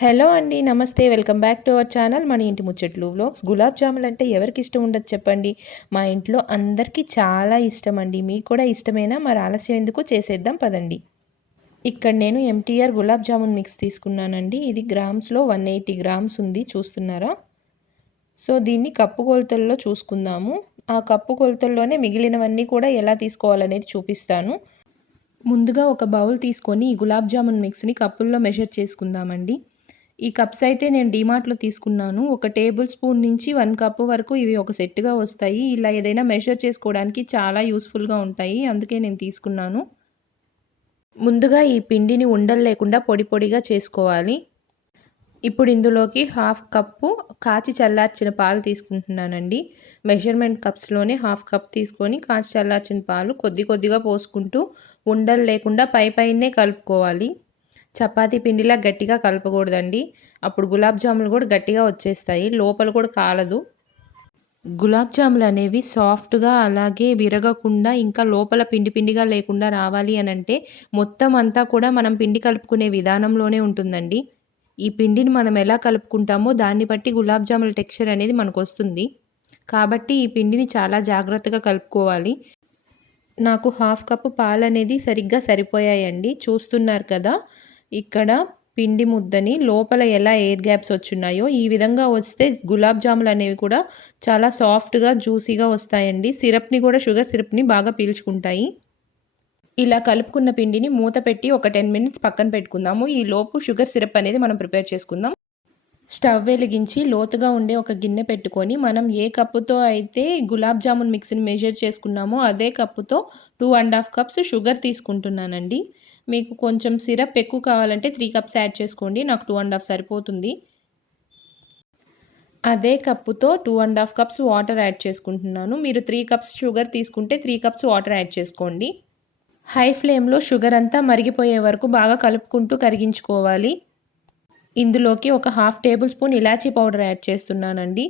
Hello అండి నమస్తే. Welcome back to our channel మన ఇంటి ముచ్చట్లు వ్లాగ్స్. గులాబ్ జాములు అంటే ఎవరికి ఇష్టం ఉండదు చెప్పండి. మా ఇంట్లో అందరికీ చాలా ఇష్టం అండి. మీకు కూడా ఇష్టమేనా? మరి ఆలస్యం ఎందుకు? చేసేద్దాం పదండి. ఇక్కడ నేను ఎంటీఆర్ గులాబ్ జామున్ మిక్స్ తీసుకున్నానండి. ఇది గ్రామ్స్లో వన్ ఎయిటీ గ్రామ్స్ ఉంది. చూస్తున్నారా? సో దీన్ని కప్పు కొలతల్లో చూసుకుందాము. ఆ కప్పు కొలతల్లోనే మిగిలినవన్నీ కూడా ఎలా తీసుకోవాలనేది చూపిస్తాను. ముందుగా ఒక బౌల్ తీసుకొని ఈ గులాబ్ జామున్ మిక్స్ని కప్పుల్లో మెషర్ చేసుకుందామండి. ఈ కప్స్ అయితే నేను డీమార్ట్లో తీసుకున్నాను. ఒక టేబుల్ స్పూన్ నుంచి వన్ కప్ వరకు ఇవి ఒక సెట్గా వస్తాయి. ఇలా ఏదైనా మెషర్ చేసుకోవడానికి చాలా యూస్ఫుల్గా ఉంటాయి. అందుకే నేను తీసుకున్నాను. ముందుగా ఈ పిండిని ఉండలు లేకుండా పొడి పొడిగా చేసుకోవాలి. ఇప్పుడు ఇందులోకి హాఫ్ కప్పు కాచి చల్లార్చిన పాలు తీసుకుంటున్నానండి. మెజర్మెంట్ కప్స్లోనే హాఫ్ కప్ తీసుకొని కాచి చల్లార్చిన పాలు కొద్ది కొద్దిగా పోసుకుంటూ ఉండలు లేకుండా పై పైనే కలుపుకోవాలి. చపాతీ పిండిలా గట్టిగా కలపకూడదండి. అప్పుడు గులాబ్ జాములు కూడా గట్టిగా వచ్చేస్తాయి. లోపల కూడా కాలదు. గులాబ్ జాములు అనేవి సాఫ్ట్గా అలాగే విరగకుండా ఇంకా లోపల పిండి పిండిగా లేకుండా రావాలి అని అంటే మొత్తం అంతా కూడా మనం పిండి కలుపుకునే విధానంలోనే ఉంటుందండి. ఈ పిండిని మనం ఎలా కలుపుకుంటామో దాన్ని బట్టి గులాబ్ జాముల టెక్స్చర్ అనేది మనకు వస్తుంది. కాబట్టి ఈ పిండిని చాలా జాగ్రత్తగా కలుపుకోవాలి. నాకు హాఫ్ కప్పు పాలు అనేది సరిగ్గా సరిపోయాయండి. చూస్తున్నారు కదా. ఇక్కడ పిండి ముద్దని లోపల ఎలా ఎయిర్ గ్యాప్స్ వచ్చున్నాయో ఈ విధంగా వస్తే గులాబ్ జాములు అనేవి కూడా చాలా సాఫ్ట్గా జ్యూసీగా వస్తాయండి. సిరప్ని కూడా షుగర్ సిరప్ని బాగా పీల్చుకుంటాయి. ఇలా కలుపుకున్న పిండిని మూత పెట్టి ఒక టెన్ మినిట్స్ పక్కన పెట్టుకుందాము. ఈ లోపు షుగర్ సిరప్ అనేది మనం ప్రిపేర్ చేసుకుందాం. స్టవ్ వెలిగించి లోతుగా ఉండే ఒక గిన్నె పెట్టుకొని మనం ఏ కప్పుతో అయితే గులాబ్ జామున్ మిక్స్ని మెజర్ చేసుకున్నామో అదే కప్పుతో two and half cups sugar తీసుకుంటున్నానండి. మీకు కొంచెం సిరప్ ఎక్కువ కావాలంటే త్రీ కప్స్ యాడ్ చేసుకోండి నాకు టూ అండ్ హాఫ్ సరిపోతుంది. అదే కప్పుతో two and half cups water add చేసుకుంటున్నాను. మీరు త్రీ కప్స్ షుగర్ తీసుకుంటే త్రీ కప్స్ వాటర్ యాడ్ చేసుకోండి. హై ఫ్లేమ్లో షుగర్ అంతా మరిగిపోయే వరకు బాగా కలుపుకుంటూ కరిగించుకోవాలి. ఇందులోకి ఒక హాఫ్ టేబుల్ స్పూన్ ఇలాచీ పౌడర్ యాడ్ చేస్తున్నానండి.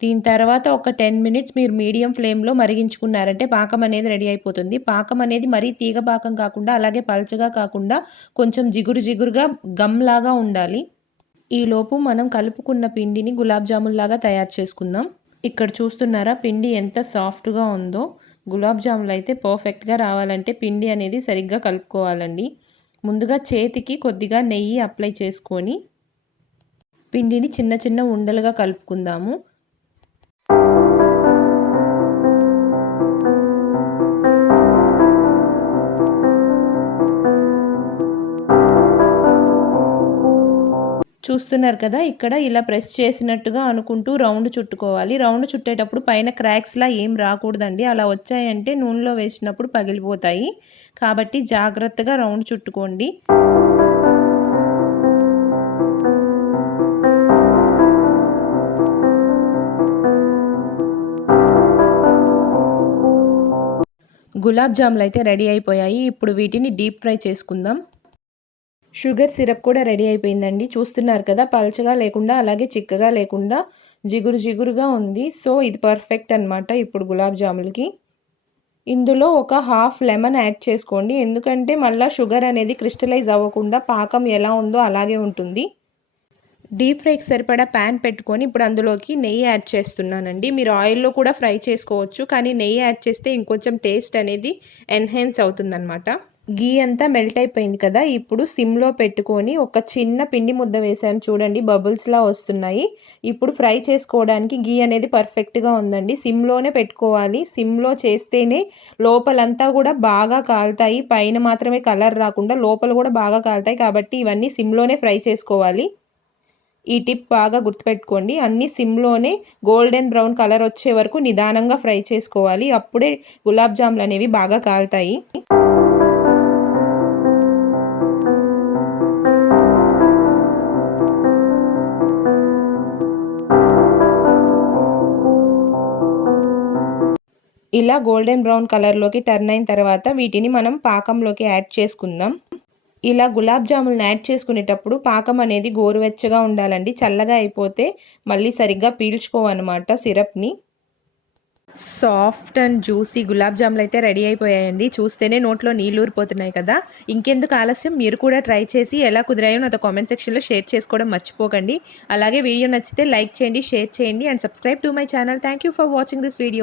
దీని తర్వాత ఒక టెన్ మినిట్స్ మీరు మీడియం ఫ్లేమ్లో మరిగించుకున్నారంటే పాకం అనేది రెడీ అయిపోతుంది. పాకం అనేది మరీ తీగ పాకం కాకుండా అలాగే పల్చగా కాకుండా కొంచెం జిగురు జిగురుగా గమ్లాగా ఉండాలి. ఈలోపు మనం కలుపుకున్న పిండిని గులాబ్ జామున్లాగా తయారు చేసుకుందాం. ఇక్కడ చూస్తున్నారా పిండి ఎంత సాఫ్ట్గా ఉందో. గులాబ్ జాములు అయితే పర్ఫెక్ట్గా రావాలంటే పిండి అనేది సరిగ్గా కలుపుకోవాలండి. ముందుగా చేతికి కొద్దిగా నెయ్యి అప్లై చేసుకొని పిండిని చిన్న చిన్న ఉండలుగా కలుపుకుందాము. చూస్తున్నారు కదా ఇక్కడ ఇలా ప్రెస్ చేసినట్టుగా అనుకుంటూ రౌండ్ చుట్టుకోవాలి. రౌండ్ చుట్టేటప్పుడు పైన క్రాక్స్లా ఏం రాకూడదండి. అలా వచ్చాయంటే నూనెలో వేసినప్పుడు పగిలిపోతాయి. కాబట్టి జాగ్రత్తగా రౌండ్ చుట్టుకోండి. గులాబ్ జాములు అయితే రెడీ అయిపోయాయి. ఇప్పుడు వీటిని డీప్ ఫ్రై చేసుకుందాం. షుగర్ సిరప్ కూడా రెడీ అయిపోయిందండి. చూస్తున్నారు కదా పల్చగా లేకుండా అలాగే చిక్కగా లేకుండా జిగురు జిగురుగా ఉంది. సో ఇది పర్ఫెక్ట్ అనమాట ఇప్పుడు గులాబ్ జాములకి. ఇందులో ఒక హాఫ్ లెమన్ యాడ్ చేసుకోండి. ఎందుకంటే మళ్ళీ షుగర్ అనేది క్రిస్టలైజ్ అవ్వకుండా పాకం ఎలా ఉందో అలాగే ఉంటుంది. డీప్ ఫ్రైకి సరిపడా ప్యాన్ పెట్టుకొని ఇప్పుడు అందులోకి నెయ్యి యాడ్ చేస్తున్నానండి. మీరు ఆయిల్లో కూడా ఫ్రై చేసుకోవచ్చు కానీ నెయ్యి యాడ్ చేస్తే ఇంకొంచెం టేస్ట్ అనేది ఎన్హాన్స్ అవుతుందన్నమాట. గీ అంతా మెల్ట్ అయిపోయింది కదా ఇప్పుడు సిమ్లో పెట్టుకొని ఒక చిన్న పిండి ముద్ద వేసాను చూడండి బబుల్స్లా వస్తున్నాయి. ఇప్పుడు ఫ్రై చేసుకోవడానికి గీ అనేది పర్ఫెక్ట్గా ఉందండి. సిమ్లోనే పెట్టుకోవాలి. సిమ్లో చేస్తేనే లోపలంతా కూడా బాగా కాలుతాయి. పైన మాత్రమే కలర్ రాకుండా లోపల కూడా బాగా కాలుతాయి కాబట్టి ఇవన్నీ సిమ్లోనే ఫ్రై చేసుకోవాలి. ఈ టిప్ బాగా గుర్తుపెట్టుకోండి. అన్ని సిమ్లోనే గోల్డెన్ బ్రౌన్ కలర్ వచ్చే వరకు నిదానంగా ఫ్రై చేసుకోవాలి. అప్పుడే గులాబ్ జాములు అనేవి బాగా కాలుతాయి. ఇలా గోల్డెన్ బ్రౌన్ కలర్లోకి టర్న్ అయిన తర్వాత వీటిని మనం పాకంలోకి యాడ్ చేసుకుందాం. ఇలా గులాబ్ జాములను యాడ్ చేసుకునేటప్పుడు పాకం అనేది గోరువెచ్చగా ఉండాలండి. చల్లగా అయిపోతే మళ్ళీ సరిగ్గా పీల్చుకోవన్నమాట సిరప్ని. సాఫ్ట్ అండ్ జ్యూసీ గులాబ్ జాములు అయితే రెడీ అయిపోయాయండి. చూస్తేనే నోట్లో నీళ్ళు ఊరిపోతున్నాయి కదా. ఇంకెందుకు ఆలస్యం? మీరు కూడా ట్రై చేసి ఎలా కుదిరాయో నాతో కామెంట్ సెక్షన్లో షేర్ చేసుకోవడం మర్చిపోకండి. అలాగే వీడియో నచ్చితే లైక్ చేయండి షేర్ చేయండి and subscribe to my channel. Thank you for watching this video.